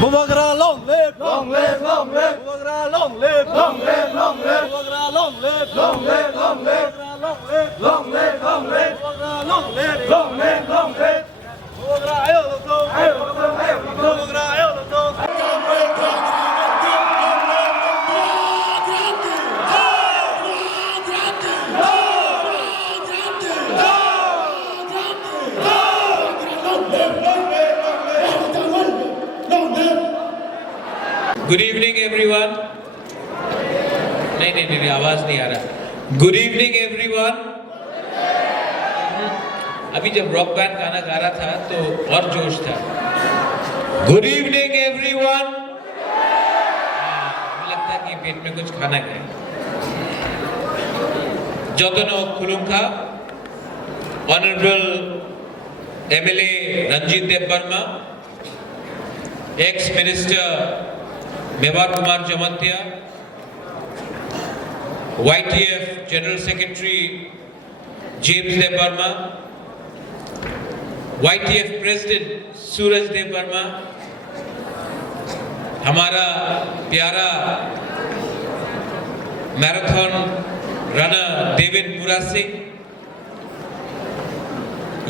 Bubagra long live, long live, long live. Bubagra long live, long live, long live. Bubagra long live, long live, long live. Long live, long live, long live. Bubagra long live, long live, long live. Bubagra ayo logo, ayo logo, ayo logo. Bubagra ayo logo. Good evening everyone. नहीं आवाज नहीं आ रहा। Good evening everyone. अभी जब rock band गाना गा रहा था तो और जोश था। Good evening everyone. मुझे लगता है कि पेट में कुछ खाना है। जोतोनो खुलुंखा honourable MLA Ranjit Debbarma, ex minister Mewar Kumar Jamatia, YTF general secretary James Debbarma, YTF president Suraj Debbarma, हमारा प्यारा मैराथन रनर देवेंद्र सिंह,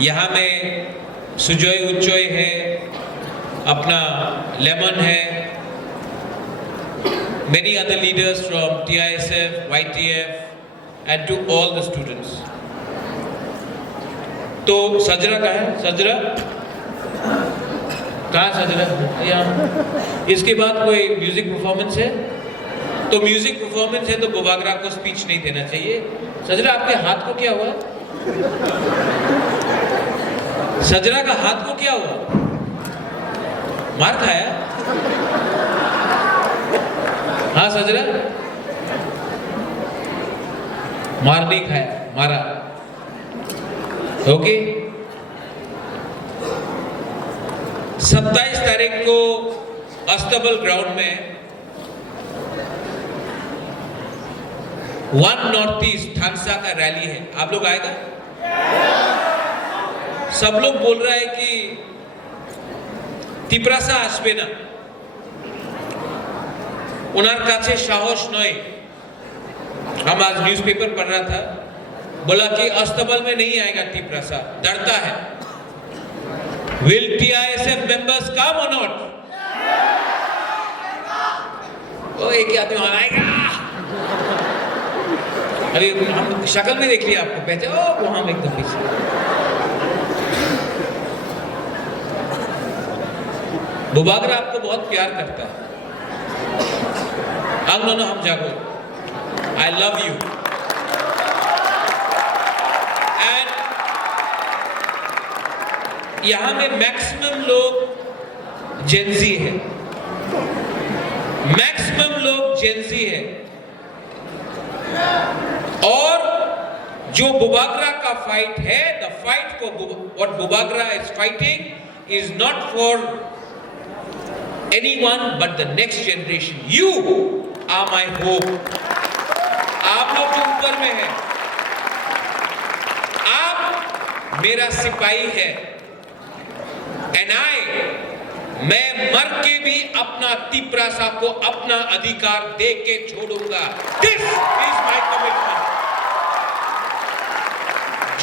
यहाँ में सुजय उच्चोय है, अपना लेमन है, many other leaders from TISF, YTF and to all the students. तो सजरा कहाँ है? सजरा कहाँ सजरा? यहाँ। इसके बाद कोई म्यूजिक परफॉर्मेंस है? तो म्यूजिक परफॉर्मेंस है तो बुबागरा को स्पीच नहीं देना चाहिए। सजरा आपके हाथ को क्या हुआ? सजरा का हाथ को क्या हुआ? मार खाया? हाँ सजरा, मार नहीं खाया, मारा। ओके। 27 तारीख को अस्तबल ग्राउंड में वन नॉर्थ ईस्ट थानसा का रैली है। आप लोग आएगा? सब लोग बोल रहा है कि तिप्रासा आसबे ना, उनार काछे साहस नय। हम आज न्यूज़पेपर पढ़ रहा था, बोला कि अस्तबल में नहीं आएगा तिप्रासा, डरता है। Will TISF members come or not? ओ एक ही आदमी वहां आएगा। अभी हम शक्ल में देख लिया आपको, पहचान? ओ वहां में एकदम पीछे। बुबागरा आपको बहुत प्यार करता है। अंगनो हम जागो। I love you. And यहाँ में मैक्सिमम लोग जेंजी है, मैक्सिमम लोग जेंजी है। और जो बुबागरा का फाइट है, the fight for what Bubagra is fighting is not for anyone but the next generation. You are my hope. आप लोग जो ऊपर में हैं, आप मेरा सिपाही है। And मैं मर के भी अपना तिप्रासा को अपना अधिकार दे के छोड़ूंगा। This is my commitment.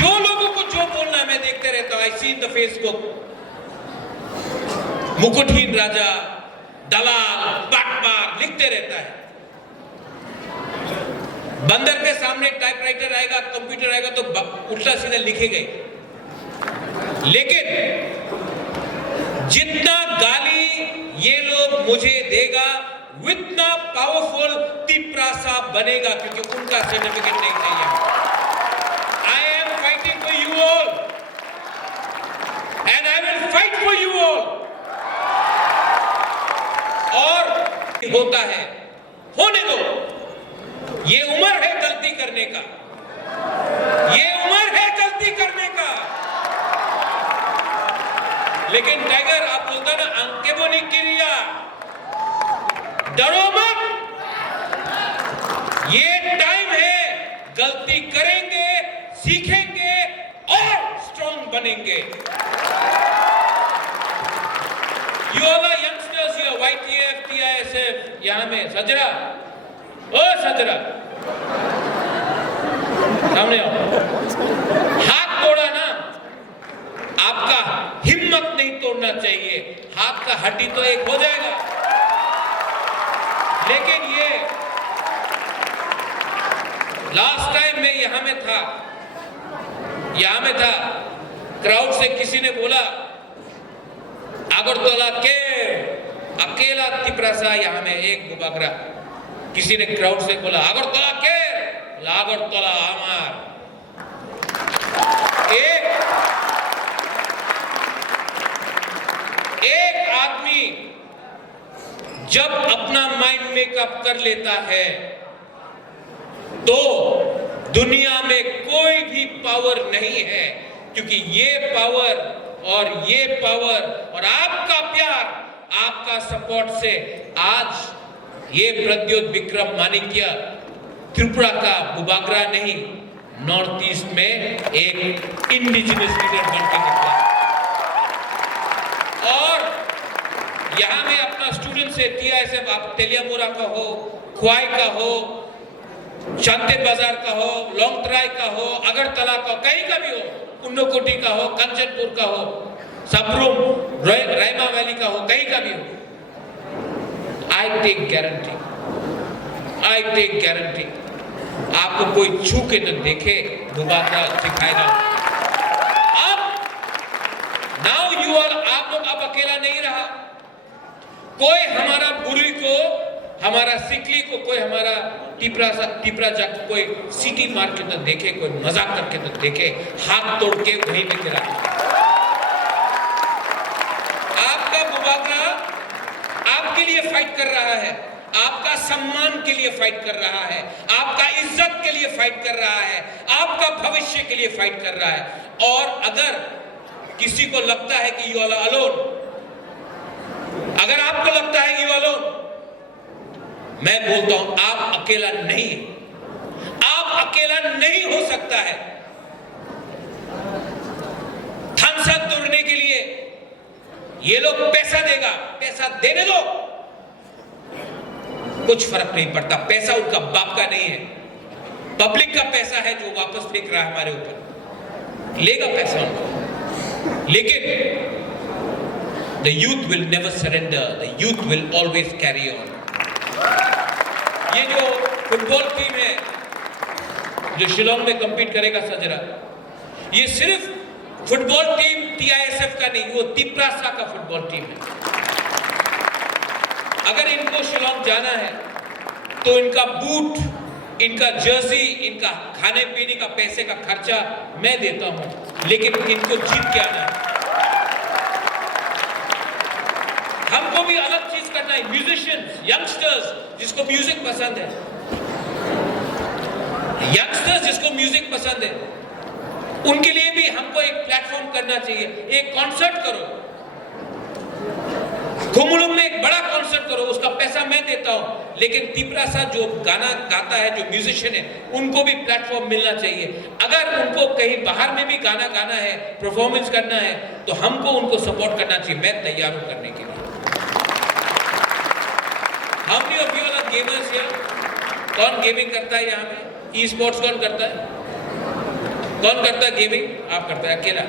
जो लोगों को जो बोलना है मैं देखते रहता हूं। I see in the Facebook, मुकुटहीन राजा, दलाल, बाटमार लिखते रहता है। बंदर के सामने टाइपराइटर आएगा, कंप्यूटर आएगा तो उल्टा सीधा लिखेगा। लेकिन जितना गाली ये लोग मुझे देगा, उतना पावरफुल तिप्रासा बनेगा, क्योंकि उनका सर्टिफिकेट नहीं चाहिए। I am fighting for you all and I will fight for you all. और होता है, होने दो। ये उम्र है गलती करने का, ये उम्र है गलती करने का। लेकिन टाइगर आप बोलता ना, अंकेबोनी किरिया, डरो मत। ये टाइम है, गलती करेंगे, सीखेंगे और स्ट्रॉन्ग बनेंगे। You all are youngsters here, YTF, TISF, यहाँ में सजरा, ओ सजरा, सामने आओ। हाथ तोड़ा ना, आपका हिम्मत नहीं तोड़ना चाहिए, हाथ का हड्डी तो एक हो जाएगा, लेकिन ये लास्ट टाइम मैं यहाँ में था, क्राउड से किसी ने बोला अगरतला के अकेला तिप्रसा यहाँ में एक बुबाग्रा, किसी ने क्राउड से बोला अगरतला के लागरतला आमार। एक आदमी जब अपना माइंड मेकअप कर लेता है तो दुनिया में कोई भी पावर नहीं है, क्योंकि ये पावर और आपका प्यार, आपका सपोर्ट से आज ये प्रद्योत विक्रम माणिक्य त्रिपुरा का बुबाग्रा नहीं, नॉर्थ ईस्ट में एक इंडिजिनस लीडर बनकर निकला। और यहां में अपना स्टूडेंट से TISF, आप तेलियामुरा का हो, ख्वाई का हो, शांति बाजार का हो, लोंगतराय का हो, अगरतला का, कहीं का भी हो, उन्नोकोटी का हो, कंचनपुर का हो, सबरूम, रायमा वैली का हो, कहीं का भी हो, I take guarantee, आपको कोई छू के न देखे, बुबाग्रा सिखाएगा। अब नाउ यू ऑल, आप लोग अब अकेला नहीं रहा, कोई हमारा बुरी को, हमारा सिकली को, कोई हमारा टिप्रासा को कोई सीटी मार के न देखे, कोई मजाक करके न देखे, हाथ तोड़ के वहीं में गिरा। आपका बुबाग्रा आपके लिए फाइट कर रहा है, आपका सम्मान के लिए फाइट कर रहा है, आपका इज्जत के लिए फाइट कर रहा है, आपका भविष्य के लिए फाइट कर रहा है। और अगर किसी को लगता है कि यू आर अलोन, अगर आपको लगता है कि यू आर अलोन, मैं बोलता हूं आप अकेला नहीं, आप अकेला नहीं हो सकता है। थानसा तोड़ने के लिए ये लोग पैसा देगा, पैसा देने दो, कुछ फर्क नहीं पड़ता, पैसा उनका बाप का नहीं है, पब्लिक का पैसा है जो वापस फेंक रहा है हमारे ऊपर, लेगा पैसा उनको। लेकिन the youth will never surrender, the youth will always carry on। ये जो फुटबॉल टीम है जो शिलोंग में कंपीट करेगा सजरा, ये सिर्फ फुटबॉल टीम TISF का नहीं, वो तिप्रासा का फुटबॉल टीम है। अगर इनको शिलोंग जाना है तो इनका बूट, इनका जर्सी, इनका खाने पीने का पैसे का खर्चा मैं देता हूं, लेकिन इनको जीत के आना है। हमको भी अलग चीज करना है। म्यूजिशियंस, यंगस्टर्स जिसको म्यूजिक पसंद है, यंगस्टर्स जिसको म्यूजिक पसंद है, उनके लिए भी हमको एक प्लेटफॉर्म करना चाहिए। एक कॉन्सर्ट करो, खुमुलुम में एक बड़ा कॉन्सर्ट करो, उसका पैसा मैं देता हूं, लेकिन तिप्रासा जो गाना गाता है, जो म्यूजिशियन है, उनको भी प्लेटफॉर्म मिलना चाहिए। अगर उनको कहीं बाहर में भी गाना गाना है, परफॉर्मेंस करना है, तो हमको उनको सपोर्ट करना चाहिए। मैं तैयार हूं करने के लिए। How many of you are gamers here? कौन गेमिंग करता है यहाँ में? ई स्पोर्ट्स कौन करता है? कौन करता है गेमिंग? आप करता है अकेला?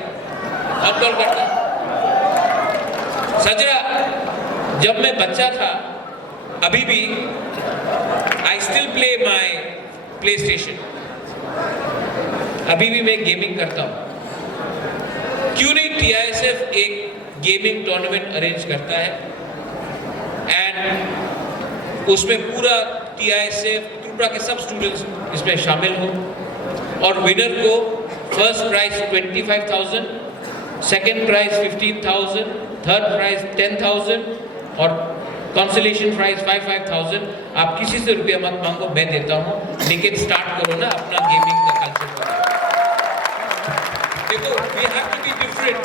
अब कौन करता है? सजरा, जब मैं बच्चा था, अभी भी I still play my PlayStation, अभी भी मैं गेमिंग करता हूँ। क्यों नहीं TISF एक गेमिंग टूर्नामेंट अरेंज करता है एंड उसमें पूरा TISF त्रिपुरा के सब स्टूडेंट्स इसमें शामिल हो, और विनर को first prize 25,000, second prize 15,000, third prize 10,000 और कंसोलेशन प्राइज 5,000। आप किसी से रुपया मत मांगो, मैं देता हूँ, लेकिन स्टार्ट करो ना अपना गेमिंग का कल्चर। देखो, we have to be different.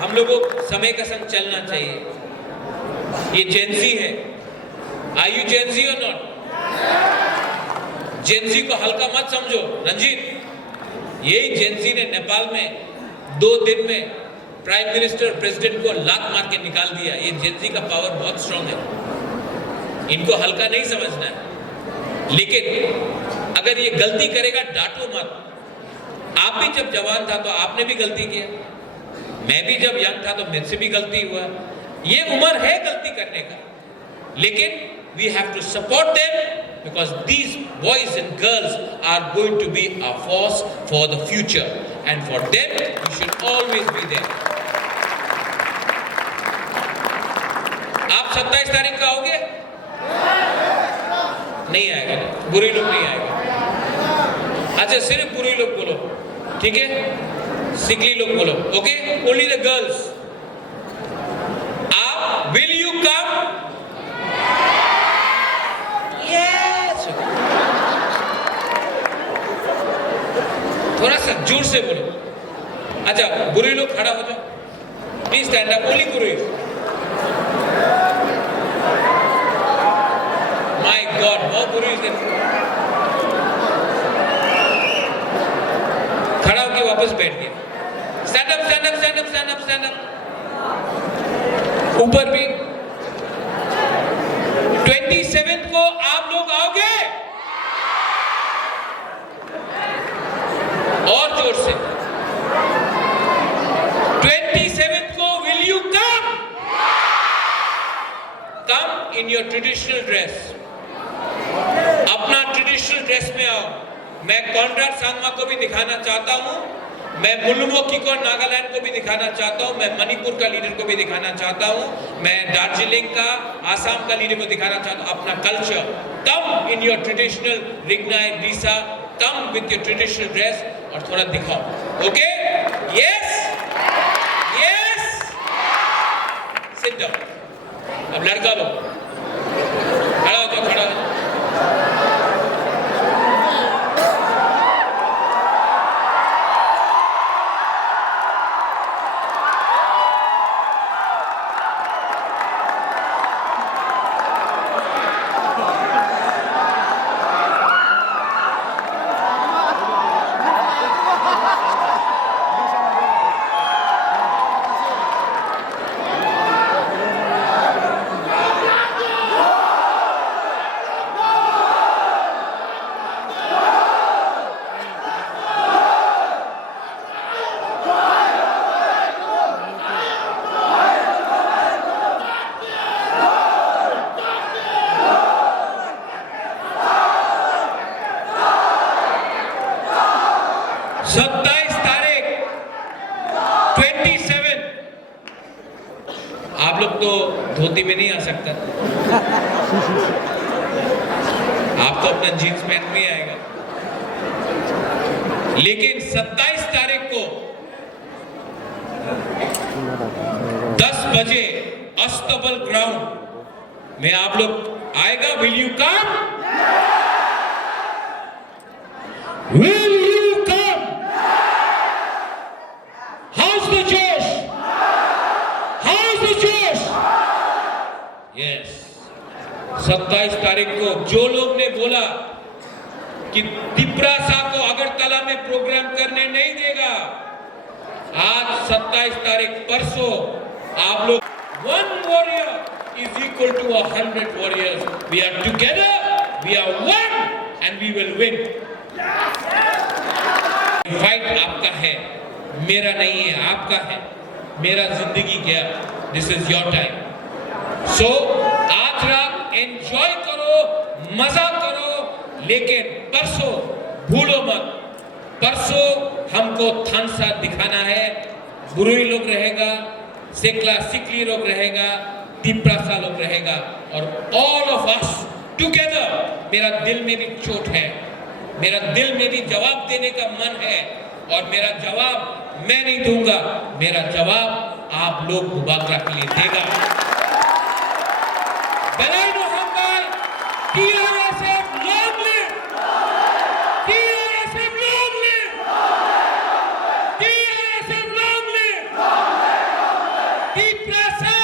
हम लोगों को समय का संग चलना चाहिए। ये जेंजी है। Are you Gen Z or not? Gen Z को हल्का मत समझो। रंजीत, यही Gen Z ने नेपाल में 2 दिन में प्राइम मिनिस्टर प्रेसिडेंट को लात मार के निकाल दिया। ये जेनजी का पावर बहुत स्ट्रांग है, इनको हल्का नहीं समझना है। लेकिन अगर ये गलती करेगा डांटो मत। आप भी जब जवान था तो आपने भी गलती किया, मैं भी जब यंग था तो मुझसे भी गलती हुआ। ये उम्र है गलती करने का, लेकिन we have to support them because these boys and girls are going to be a force for the future, and for them we should always be there. आप 27 तारीख का आओगे? नहीं आएगा, बुरे लोग नहीं आएगा। अच्छा, सिर्फ बुरे लोग बोलो, ठीक है? सिकली लोग बोलो, ओके? Only the girls. आप विल यू कम? यस। थोड़ा सा जोर से बोलो। अच्छा, बुरे लोग खड़ा हो जाओ, प्लीज स्टैंड अप। ओनली बुरे। माय गॉड, बहुत बुरे खड़ा होके वापस बैठ गया। Stand up, stand up, stand up, stand up, stand up. ऊपर भी 27 को आप लोग आओगे? और जोर से 27 को will you come? Come in your traditional dress, अपना ट्रेडिशनल ड्रेस में आओ। मैं कॉन्राड सांगमा को भी दिखाना चाहता हूं, मैं मुलुमो किको नागालैंड को भी दिखाना चाहता हूं, मैं मणिपुर का लीडर को भी दिखाना चाहता हूं, मैं दार्जिलिंग का, आसाम का लीडर को दिखाना चाहता हूं। अपना culture, come in your traditional rignai डीसा, come with your traditional dress और थोड़ा दिखाओ, okay? Yes yes. Sit down. अब लड़का लोग खड़ा हो जाओ, खड़ा हो। आप लोग तो धोती में नहीं आ सकता, आप तो अपना जीन्स पैंट में ही आएगा। लेकिन 27 तारीख को 10 बजे अस्तबल ग्राउंड में आप लोग आएगा। Will you come? Will you come? House the जोश, हाउस द जोश। यस, 27 तारीख को जो लोग ने बोला कि तिप्रासा को अगरतला में प्रोग्राम करने नहीं देगा, आज 27 तारीख परसों आप लोग, 1 warrior is equal to 100 warriors. We are together, we are one, and we will win. Fight आपका है, मेरा नहीं है, आपका है। मेरा जिंदगी गया, दिस इज योर टाइम। सो आज रात एंजॉय करो, मजा करो, लेकिन परसों भूलो मत, परसों हमको थानसा दिखाना है। बुरुई लोग रहेगा, सेकला सिकली लोग रहेगा, तिप्रासा लोग रहेगा, और ऑल ऑफ अस टुगेदर। मेरा दिल में भी चोट है, मेरा दिल में भी जवाब देने का मन है, और मेरा जवाब मैं नहीं दूंगा, मेरा जवाब आप लोग बुबागरा के लिए देगा। बेलाइनो हम भाई, TRSF long live, TRSF long live, TRSF long live, Tiprasa